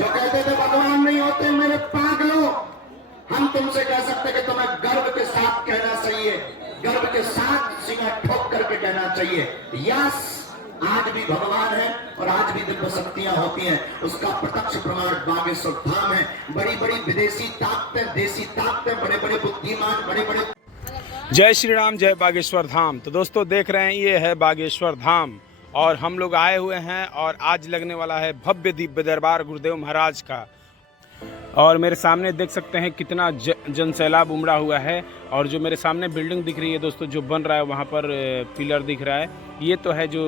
जो कहते थे भगवान नहीं होते मेरे पागलों, हम तुमसे कह सकते कि तुम्हें गर्व के साथ कहना चाहिए, गर्व के साथ सीना ठोक करके कहना चाहिए, यस आज भी भगवान है और आज भी दिव्य शक्तियां होती हैं। उसका प्रत्यक्ष प्रमाण बागेश्वर धाम है। बड़ी बड़ी विदेशी ताकतें, देसी ताकतें, बड़े बड़े बुद्धिमान, बड़े बड़े। जय श्री राम, जय बागेश्वर धाम। तो दोस्तों देख रहे हैं ये है बागेश्वर धाम और हम लोग आए हुए हैं और आज लगने वाला है भव्य दिव्य दरबार गुरुदेव महाराज का। और मेरे सामने देख सकते हैं कितना जनसैलाब उमड़ा हुआ है। और जो मेरे सामने बिल्डिंग दिख रही है दोस्तों, जो बन रहा है वहाँ पर पिलर दिख रहा है, ये तो है जो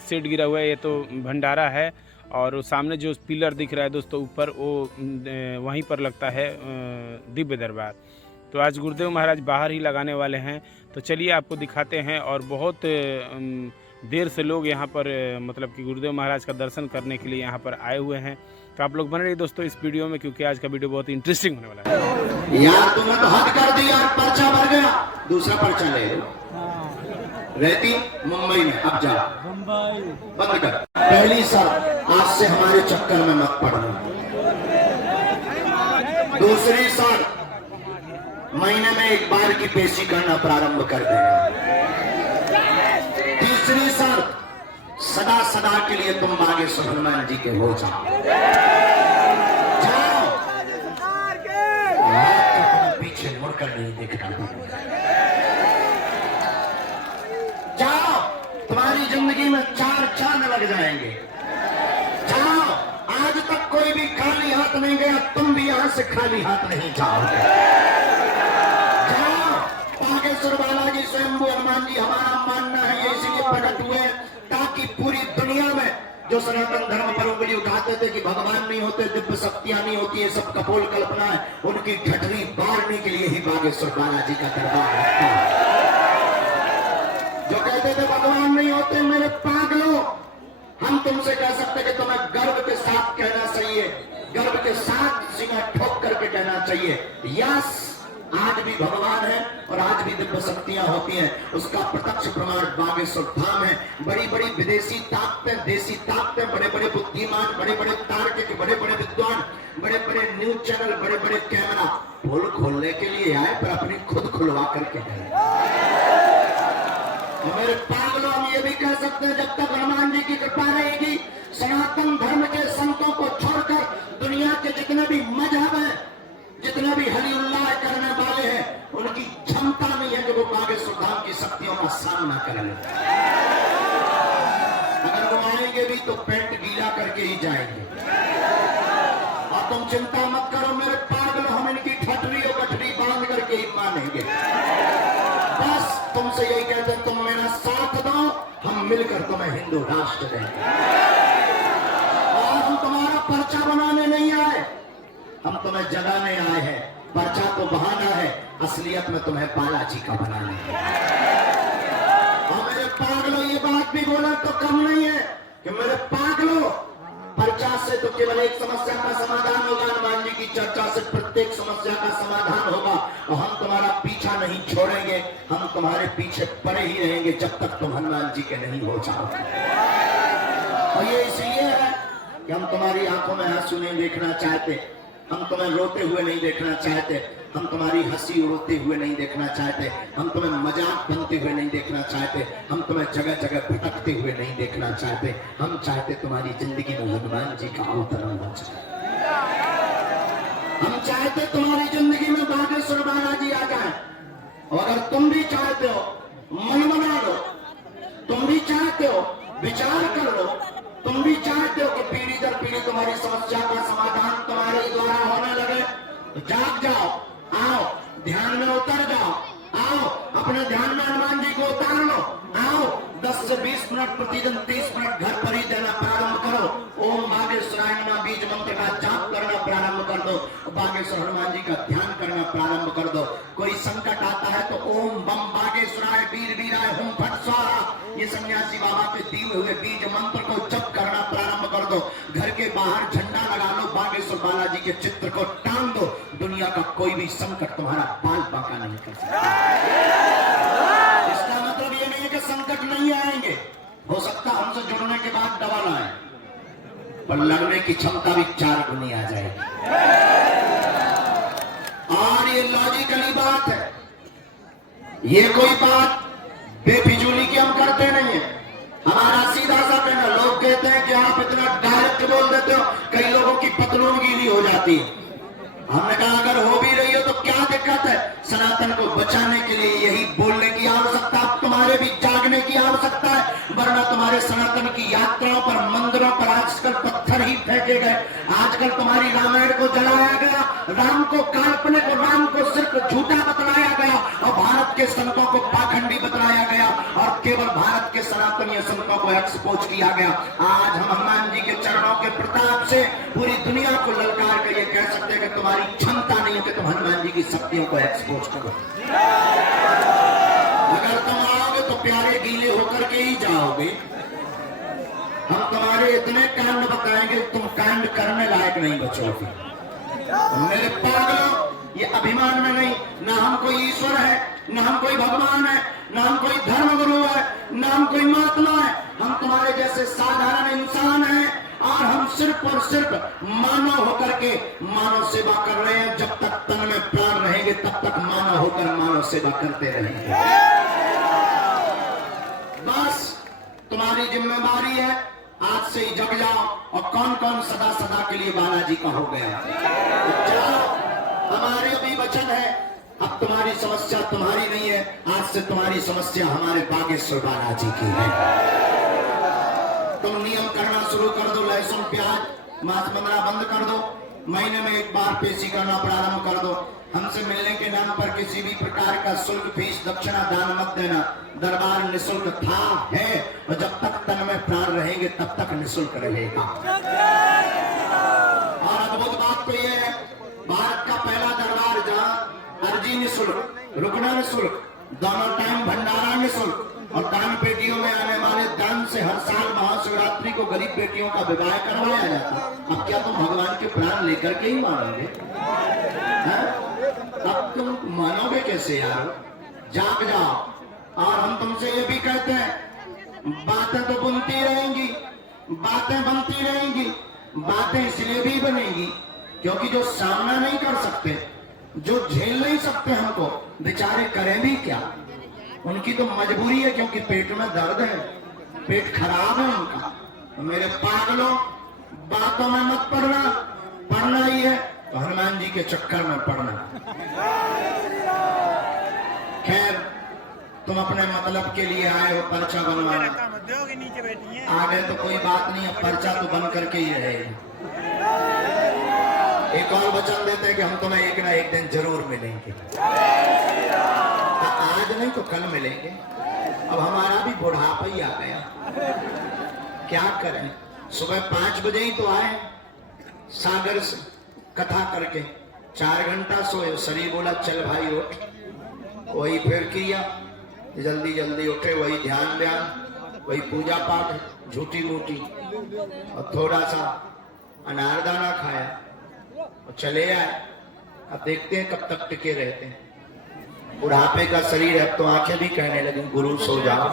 शेड गिरा हुआ है, ये तो भंडारा है। और सामने जो पिलर दिख रहा है दोस्तों ऊपर, वो वहीं पर लगता है दिव्य दरबार। तो आज गुरुदेव महाराज बाहर ही लगाने वाले हैं, तो चलिए आपको दिखाते हैं। और बहुत देर से लोग यहाँ पर मतलब कि गुरुदेव महाराज का दर्शन करने के लिए यहाँ पर आए हुए हैं। तो आप लोग बने रहिए दोस्तों इस वीडियो में, क्योंकि आज का वीडियो बहुत इंटरेस्टिंग होने वाला है। यार तुमने तो हद कर दी यार, पर्चा भर गया, दूसरा पर्चा ले लो। रहती मुंबई में, अब जा बंद कर। पहली शर्त, आज से हमारे चक्कर में मत पड़ना। दूसरी शर्त, महीने में एक बार की पेशी करना प्रारंभ कर देना। तीसरी शर्त, सदा सदा के लिए तुम बागेश्वर हनुमान जी के हो जाओ। जाओ, पीछे मुड़कर नहीं देखना। जाओ, तुम्हारी जिंदगी में 4 चांद लग जाएंगे। जाओ, आज तक कोई भी खाली हाथ नहीं गया, तुम भी यहां से खाली हाथ नहीं जाओगे। जाओ, बागेश्वर बालाजी स्वयंभू हनुमान जी हमारा मानना है, ये इसीलिए प्रकट हुए ताकि पूरी दुनिया में जो सनातन धर्म पर उंगली उठाते थे कि भगवान नहीं होते, दिव्य शक्तियां नहीं होती, ये सब कपोल कल्पना है, उनकी ठठरी बारने के लिए ही बागेश्वर बालाजी का दरबार रखता है। जो कहते थे भगवान नहीं होते मेरे पागलों, हम तुमसे कह सकते कि तुम्हें गर्व के साथ कहना चाहिए, गर्व के साथ सीना ठोक करके कहना चाहिए, यस आज भी भगवान है और आज भी दिव्य शक्तियां होती हैं। उसका प्रत्यक्ष प्रमाण बागेश्वर धाम है। बड़ी बड़ी विदेशी ताकतें, देसी ताकतें, बड़े बड़े बुद्धिमान, बड़े बड़े तार्किक, बड़े बड़े विद्वान, बड़े बड़े न्यूज चैनल, बड़े बड़े कैमरा पोल खोलने के लिए आए, पर अपनी खुद खुलवा करके गए। मेरे पागलों, हम ये भी कह सकते हैं जब तक हनुमान जी की कृपा रहेगी, सनातन धर्म के संतों को छोड़कर दुनिया के जितने भी मजहब हैं, जितने भी हरि उल्लाह करने वाले हैं, उनकी क्षमता नहीं है कि वो बागेश्वर धाम की शक्तियों का सामना करें। अगर वो आएंगे भी तो पेंट गीला करके ही जाएंगे। और तुम चिंता मत करो मेरे पागल, हम इनकी ठटरी और गठरी बांध करके ही मानेंगे। बस तुमसे यही कहते हैं, तुम मेरा साथ दो, हम मिलकर तुम्हें हिंदू राष्ट्र देंगे। और हम तुम्हारा पर्चा बनाने नहीं आए, हम तुम्हें जगाने आए हैं। पर्चा तो बहाना है, असलियत में तुम्हें बालाजी का बनाना है। और मेरे पागलों, ये बात भी बोला तो कम नहीं है कि मेरे पागलों, पर्चा से तो केवल एक समस्या का समाधान होगा, हनुमान जी की चर्चा से प्रत्येक समस्या का समाधान होगा। और हम तुम्हारा पीछा नहीं छोड़ेंगे, हम तुम्हारे पीछे पड़े ही रहेंगे जब तक तुम हनुमान जी के नहीं हो जाओगे। और ये इसलिए है कि हम तुम्हारी आंखों में आंसू नहीं देखना चाहते, हम तुम्हें रोते हुए नहीं देखना चाहते, हम तुम्हारी हंसी उड़ते हुए नहीं देखना चाहते, हम तुम्हें मजाक बनते हुए नहीं देखना चाहते, हम तुम्हें जगह जगह भटकते हुए नहीं देखना चाहते। हम चाहते तुम्हारी जिंदगी में हनुमान जी का अवतरण हो जाए। हम चाहते तुम्हारी जिंदगी में बागेश्वर बालाजी आ जाए। और अगर तुम भी चाहते हो, मन बना लो, तुम भी चाहते हो, विचार कर लो, तुम भी चाहते हो कि पीढ़ी दर पीढ़ी तुम्हारी समस्या का समाधान तुम्हारे द्वारा होने लगे, तो जाग जाओ, आओ ध्यान में उतर जाओ, आओ अपने ध्यान में हनुमान जी को उतार लो, आओ 10 से 20 मिनट प्रतिदिन 30 मिनट घर पर ही देना प्रारंभ करो। ओम बागेश्वराय नमः बीज मंत्र का जाप करना प्रारंभ कर दो, बागेश्वर हनुमान जी का ध्यान करना प्रारंभ कर दो। कोई संकट आता है तो ओम बम बागेश्वराय वीर वीराय हुम फट स्वाहा, ये सन्यासी बाबा के दिए हुए बीज मंत्र को जप करना प्रारंभ कर दो। घर के बाहर झंडा लगा लो, बागेश्वर बालाजी के चित्र को टांग दो, दुनिया का कोई भी संकट तुम्हारा बाल बांका नहीं कर सकता। इसका मतलब ये नहीं है कि संकट नहीं आएंगे, हो सकता हमसे जुड़ने के बाद डबल आए। पर लगने की क्षमता भी 4 गुनी आ जाएगी। और ये लॉजिकली बात है, ये कोई बात बेफिजूली की हम करते नहीं है। हमारा सीधा सा कहना, लोग कहते हैं कि आप इतना डायरेक्ट बोल देते हो, कई लोगों की पतलून गीली हो जाती है। हमने कहा अगर हो भी रही हो तो क्या दिक्कत है, सनातन को बचाने के लिए यही बोलने की आवश्यकता, तुम्हारे भी जागने की आवश्यकता है। वरना तुम्हारे सनातन की यात्राओं पर, मंदिरों पर आजकल पत्थर ही फेंके गए। आजकल तुम्हारी रामायण को जलाया गया, राम को काल्पनिक और राम को सिर्फ झूठा बतलाया गया और भारत के संतों को पाखंडी बतलाया गया और केवल भारत के सनातनीय संतों को एक्सपोज किया गया। आज हम हनुमान जी के चरणों के प्रताप से पूरी दुनिया को ललकार कर ये कह सकते हैं कि तुम्हारी क्षमता नहीं है कि तुम हनुमान जी की शक्तियों को एक्सपोज करो। अगर तुम आओगे तो प्यारे गीले होकर के ही जाओगे। हम तुम्हारे इतने कांड बताएंगे तुम कांड करने लायक नहीं बचोगे। मेरे पागलों, ये अभिमान में नहीं, ना हम कोई ईश्वर है, ना हम कोई भगवान है, ना हम कोई धर्म गुरु है, ना हम कोई महात्मा है। हम तुम्हारे जैसे साधारण इंसान हैं और हम सिर्फ और सिर्फ मानव होकर के मानव सेवा कर रहे हैं। जब तक तन में प्राण रहेंगे तब तक मानव होकर मानव सेवा करते रहेंगे। बस तुम्हारी जिम्मेदारी है, आज से ही जग जाओ। और कौन कौन सदा सदा के लिए बालाजी का हो गया, हमारे भी वचन है। अब तुम्हारी समस्या तुम्हारी नहीं है, आज से तुम्हारी समस्या हमारे बागेश्वर बालाजी की है। तुम नियम करना शुरू कर दो, लहसुन प्याज मांस बंदरा बंद कर दो, महीने में एक बार पेशी करना प्रारंभ कर दो। हमसे मिलने के नाम पर किसी भी प्रकार का शुल्क, फीस, दक्षिणा, दान मत देना। दरबार निःशुल्क था, है और जब तक तन में प्राण रहेंगे तब तक निःशुल्क रहेगा। और अद्भुत बात तो यह है, भारत का पहला दरबार जहाँ अर्जी निःशुल्क, रुकना निःशुल्क, दोनों टाइम भंडारा निःशुल्क और दान पेटियों में आने वाले दान से हर साल महाशिवरात्रि को गरीब बेटियों का विवाह करवाया जाता। अब क्या तुम भगवान के प्राण लेकर के ही मानोगे? अब तुम मानोगे कैसे यार? जाग जाओ। और हम तुमसे ये भी कहते हैं, बातें तो बनती रहेंगी, बातें बनती रहेंगी, बातें इसलिए भी बनेगी क्योंकि जो सामना नहीं कर सकते, जो झेल नहीं सकते हमको, बेचारे करें भी क्या? उनकी तो मजबूरी है क्योंकि पेट में दर्द है, पेट खराब है उनका। तो मेरे पागलों, बातों में मत पड़ना, पढ़ना ही है तो हनुमान जी के चक्कर में पड़ना। खैर, तुम अपने मतलब के लिए आए हो पर्चा बनवाना, आ गए तो कोई बात नहीं, अब पर्चा तो बन करके ही रहेगी। एक और वचन देते हैं कि हम तुम्हें एक ना एक दिन जरूर मिलेंगे, आज नहीं तो कल मिलेंगे। अब हमारा भी बुढ़ापा ही आ गया, क्या करें? सुबह 5 बजे ही तो आए सागर से कथा करके, 4 घंटा सोए, शरीर बोला चल भाई उठ, वही फिर किया, जल्दी जल्दी उठे, वही ध्यान ध्यान, वही पूजा पाठ झूठी मूठी और थोड़ा सा अनारदाना खाया और चले आए। अब देखते हैं कब तक टिके रहते हैं। बुढ़ापे का शरीर है, अब तो आंखें भी कहने लगी गुरु सो जाओ,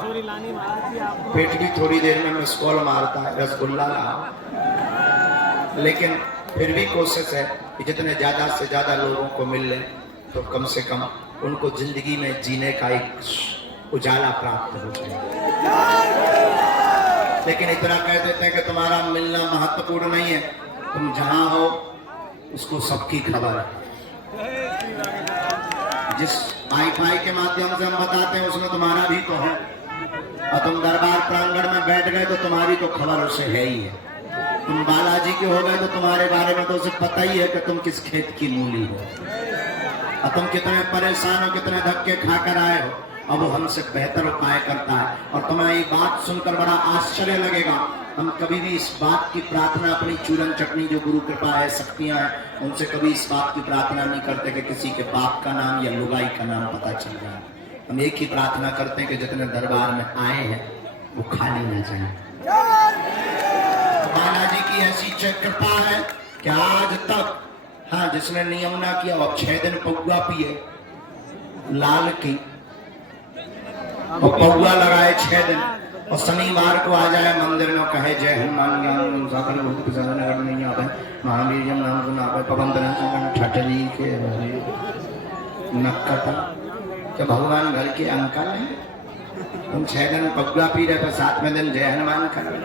पेट भी थोड़ी देर में मिसकॉल मारता है, रसगुल्ला लाओ। लेकिन फिर भी कोशिश है कि जितने ज्यादा से ज्यादा लोगों को मिल ले तो कम से कम उनको जिंदगी में जीने का एक उजाला प्राप्त हो जाए। लेकिन इतना कह देते हैं कि तुम्हारा मिलना महत्वपूर्ण नहीं है, तुम जहां हो उसको सबकी खबर है। जिस वाईफाई के माध्यम से हम बताते हैं उसमें तुम्हारा भी तो है, और तुम दरबार प्रांगण में बैठ गए तो तुम्हारी तो खबर उसे है ही है। तुम बालाजी के हो गए तो तुम्हारे बारे में तो उसे पता ही है कि तुम किस खेत की मूली हो, और तुम कितने परेशान हो, कितने धक्के खाकर आए हो, अब वो हमसे बेहतर उपाय करता है। और तुम्हें ये बात सुनकर बड़ा आश्चर्य लगेगा, हम कभी भी इस बात की प्रार्थना अपनी चूरन चटनी जो गुरु कृपा है, शक्तियां हैं, उनसे कभी इस बात की प्रार्थना नहीं करते कि किसी के बाप का नाम या लुगाई का नाम पता चल जाए। हम एक ही प्रार्थना करते हैं कि जितने दरबार में आए हैं वो खाली न जाए। बालाजी की ऐसी कृपा है कि आज तक, हाँ, जिसने नियम ना किया वो 6 दिन पौआ पिए लाल की, और पौआ लगाए 6 दिन, और शनिवार को आ जाए मंदिर में कहे जय हनुमान ज्ञान सकल भूत पिशाच निकट नहीं आवे, महावीर जब नाम सुनावे, पवन तनय संकट ठठरी के नक्कता। तो भगवान घर के अंकल हैं, तुम 6 दिन पगुआ पी रहे थे, 7वें दिन जय हनुमान कर रहे।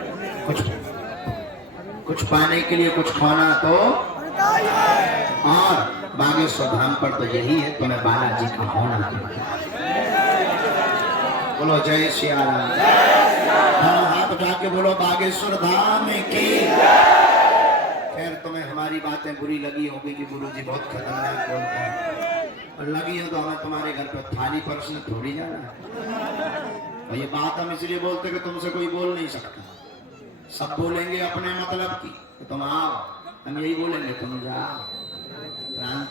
कुछ पाने के लिए कुछ खाना तो, और बागेश्वर धाम पर तो यही है, तुम्हें बालाजी का होना चाहिए। बोलो जय सिया राम। हाँ, हाथ उठा के बोलो बागेश्वर धाम की। खैर तुम्हें हमारी बातें बुरी लगी होगी कि गुरुजी बहुत खतरनाक बोलते हैं, और लगी हो तो हमें तुम्हारे घर पर थाली परसने थोड़ी जाना है। और ये बात हम इसलिए बोलते कि तुमसे कोई बोल नहीं सकता, सब बोलेंगे अपने मतलब की, तो तुम आओ, हम यही बोलेंगे तुम जाओ।